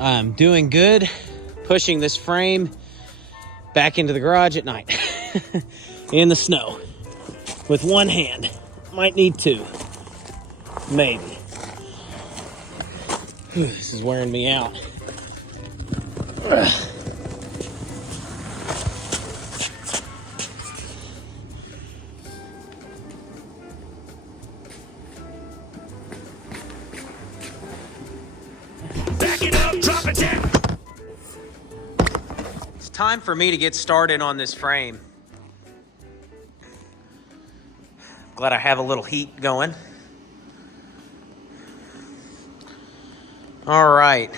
I'm doing good, pushing this frame back into the garage at night in the snow with one hand. Might need two, maybe. Whew, this is wearing me out. Back it up, drop it down. It's time for me to get started on this frame. Glad I have a little heat going. All right.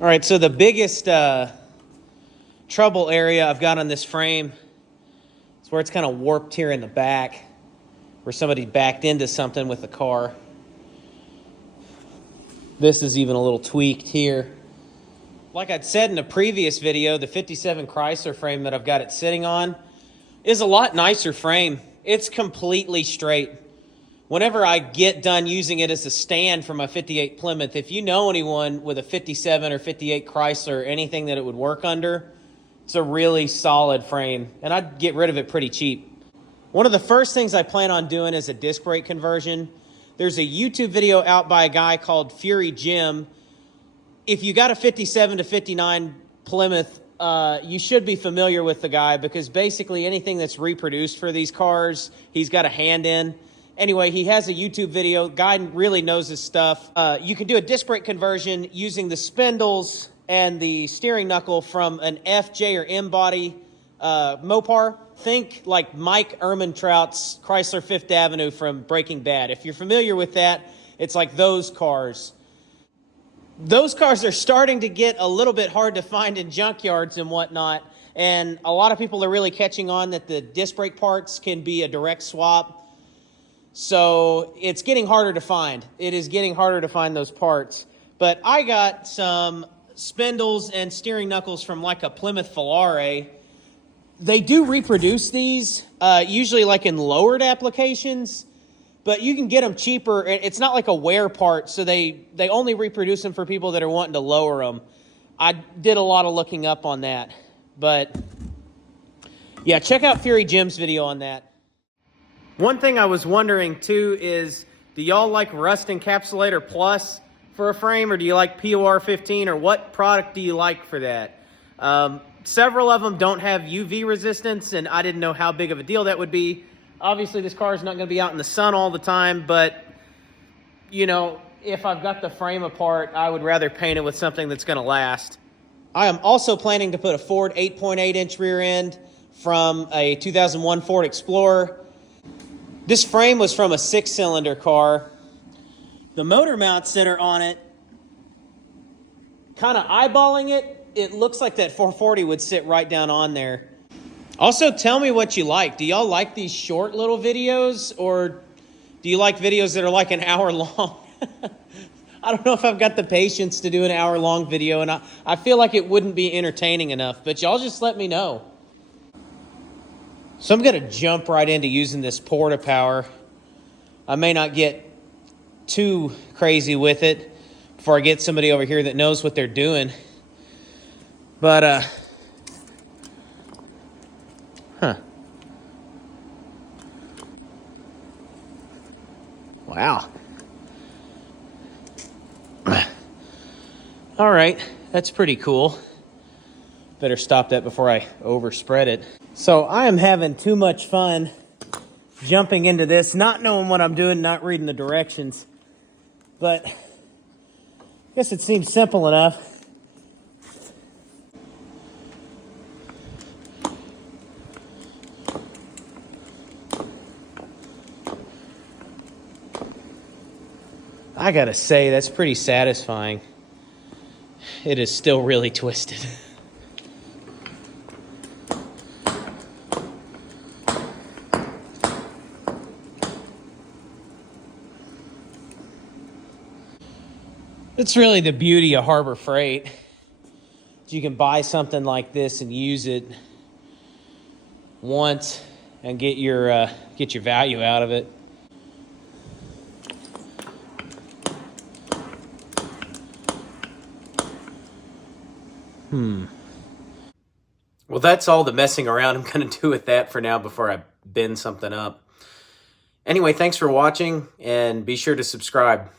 All right, so the biggest trouble area I've got on this frame is where it's kind of warped here in the back, where somebody backed into something with the car. This is even a little tweaked here. Like I'd said in a previous video, the 57 Chrysler frame that I've got it sitting on is a lot nicer frame. It's completely straight. Whenever I get done using it as a stand for my 58 Plymouth, if you know anyone with a 57 or 58 Chrysler, anything that it would work under, it's a really solid frame, and I'd get rid of it pretty cheap. One of the first things I plan on doing is a disc brake conversion. There's a YouTube video out by a guy called Fury Jim. If you got a 57 to 59 Plymouth, you should be familiar with the guy, because basically anything that's reproduced for these cars, he's got a hand in. Anyway, he has a YouTube video. Guy really knows his stuff. You can do a disc brake conversion using the spindles and the steering knuckle from an F, J, or M body Mopar. Think like Mike Ehrmantraut's Chrysler Fifth Avenue from Breaking Bad. If you're familiar with that, it's like those cars. Those cars are starting to get a little bit hard to find in junkyards and whatnot. And a lot of people are really catching on that the disc brake parts can be a direct swap. So it's getting harder to find. It is getting harder to find those parts. But I got some spindles and steering knuckles from like a Plymouth Volare. They do reproduce these, usually like in lowered applications, but you can get them cheaper. It's not like a wear part, so they only reproduce them for people that are wanting to lower them. I did a lot of looking up on that. But yeah, check out Fury Jim's video on that. One thing I was wondering too is, do y'all like Rust Encapsulator Plus for a frame, or do you like POR 15, or what product do you like for that? Several of them don't have UV resistance, and I didn't know how big of a deal that would be. Obviously, this car is not going to be out in the sun all the time, but, you know, if I've got the frame apart, I would rather paint it with something that's going to last. I am also planning to put a Ford 8.8-inch rear end from a 2001 Ford Explorer. This frame was from a 6-cylinder car. The motor mounts that are on it, kind of eyeballing it, it looks like that 440 would sit right down on there. Also, tell me what you like. Do y'all like these short little videos, or do you like videos that are like an hour long? I don't know if I've got the patience to do an hour-long video, and I feel like it wouldn't be entertaining enough, but y'all just let me know. So I'm going to jump right into using this Porta Power. I may not get too crazy with it before I get somebody over here that knows what they're doing. But, Wow. All right, that's pretty cool. Better stop that before I overspread it. So I am having too much fun jumping into this, not knowing what I'm doing, not reading the directions. But I guess it seems simple enough. I gotta say, that's pretty satisfying. It is still really twisted. It's really the beauty of Harbor Freight. You can buy something like this and use it once and get your value out of it. Well, that's all the messing around I'm going to do with that for now before I bend something up. Anyway, thanks for watching, and be sure to subscribe.